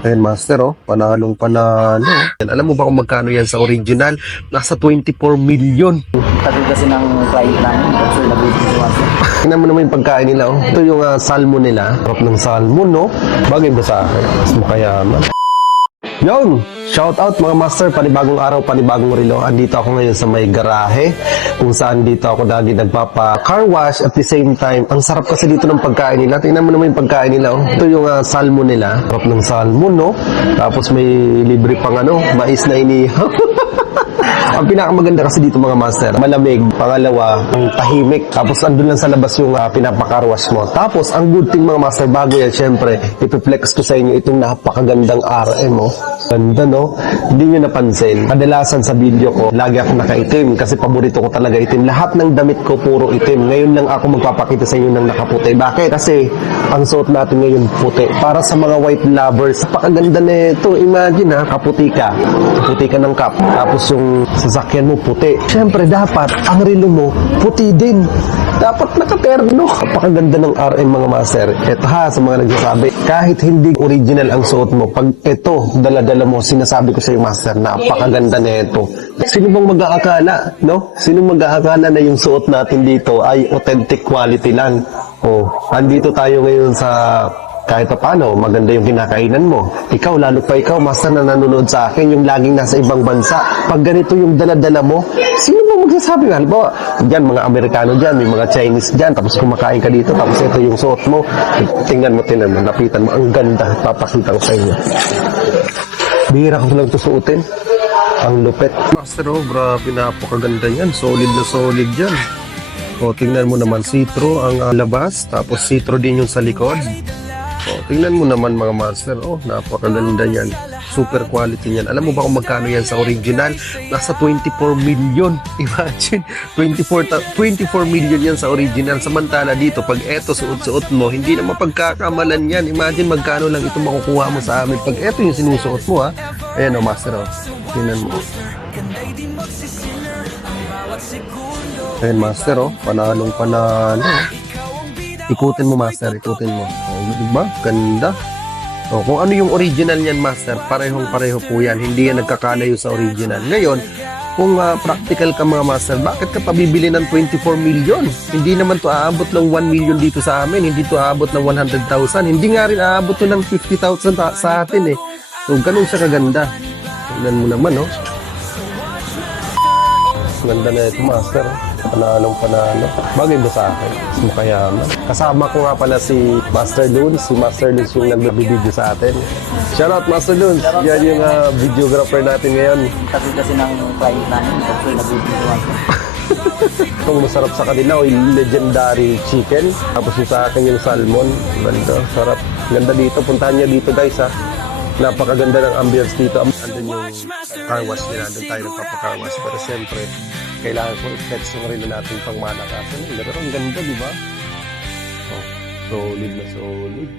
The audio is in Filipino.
Ayan, master, oh. Panalong panalo. Yan, alam mo ba kung magkano yan sa original? Nasa 24 million. Tagal kasi ng client namin, that's why nag-waiting si Master. Tingnan mo naman yung pagkain nila, oh. Ito yung salmon nila. Sarap ng salmon, no? Bagay ba sa akin? Mas makayaman. Yon! Shout out mga master, panibagong araw, panibagong relo. Andito ako ngayon sa may garahe kung saan dito ako lagi nagpapa-car wash at the same time. Ang sarap kasi dito ng pagkain nila. Tingnan mo naman yung pagkain nila. Oh. Ito yung salmon nila. Sarap ng salmon, no? Tapos may libre pang mais na inihaw. Ang pinakamaganda kasi dito mga master, malamig, pangalawa, ang tahimik, tapos andun lang sa labas yung pinapakarwas mo. Tapos, ang good thing mga master, bago yan, syempre, ipiflex ko sa inyo itong napakagandang RM, oh. Ganda, no? Hindi nyo napansin. Kadalasan sa video ko, lagi ako nakaitim kasi paborito ko talaga itim. Lahat ng damit ko puro itim. Ngayon lang ako magpapakita sa inyo ng nakaputi. Bakit? Kasi ang suot natin ngayon puti. Para sa mga white lovers, napakaganda na ito. Imagine kaputi ka. Kaputi ka ng cup. Tapos yung sasakyan mo puti. Siyempre, dapat ang relo mo puti din. Dapat nakaterno. Napakaganda ng RM mga master. Ito sa mga nagsasabi, kahit hindi original ang suot mo, pag ito, dala-dala mo, sinasabi ko sa iyo master, napakaganda na ito. Sino bang mag-aakala, no? Sino mag-aakala na yung suot natin dito ay authentic quality lang? Oh, andito tayo ngayon sa kahit pa paano, maganda yung kinakainan mo. Ikaw, lalo pa ikaw, master na nanonood sa akin, yung laging nasa ibang bansa. Pag ganito yung dala-dala mo, sino mo magsasabi? Halimbawa, dyan, mga Amerikano dyan, may mga Chinese dyan, tapos kumakain ka dito, tapos ito yung suot mo. Tingnan mo, lapitan mo. Ang ganda, papakita ko sa inyo. Bihira ko lang ito suotin. Ang lupet. Master, oh, grabe, napakaganda yan. Solid na solid yan. O, tingnan mo naman, citro ang labas, tapos citro din yung sa likod. O, tingnan mo naman mga master, oh, napakaganda yan. Super quality yan. Alam mo ba kung magkano yan sa original? Nasa 24 million. Imagine, 24 million yan sa original. Samantala dito, pag eto suot-suot mo, hindi na mapagkakamalan yan. Imagine magkano lang ito makukuha mo sa amin. Pag eto yung sinusuot mo, ha. Ayan, oh, master, oh. Tingnan mo. Ayan, master, oh. Panalong panalo. Ikutin mo, master. Ikutin mo. Oh, diba? Ganda. Oh, kung ano yung original niyan, master, parehong-pareho po yan. Hindi yan nagkakalayo sa original. Ngayon, kung practical ka mga master, bakit ka pabibili ng 24 million? Hindi naman to aabot ng 1 million dito sa amin. Hindi to aabot ng 100,000. Hindi nga rin aabot to ng 50,000 sa atin eh. So, ganun siya kaganda. Tingnan mo naman, oh. Ganda na ito, master. Panalong panalo. Bagay ba sa akin? Mas makayaman. Kasama ko nga pala si Master Loons. Si Master Loons yung nag-video sa atin. Shoutout, Master Loons. Yan yung videographer natin ngayon. Tagal kasi ng client namin, that's why nag-waiting si Master. Itong masarap sa kanila, yung legendary chicken. Tapos yung sa akin yung salmon. Ganda, sarap. Ganda dito. Puntahan niya dito, guys, ha. Napakaganda ng ambience dito. Andun yung car wash nila. Andun tayo nagpapa-car wash. Pero siyempre, kailangan ko i-flex yung relo natin pang malakasan. Pero ang ganda, di ba? Oh, solid na solid.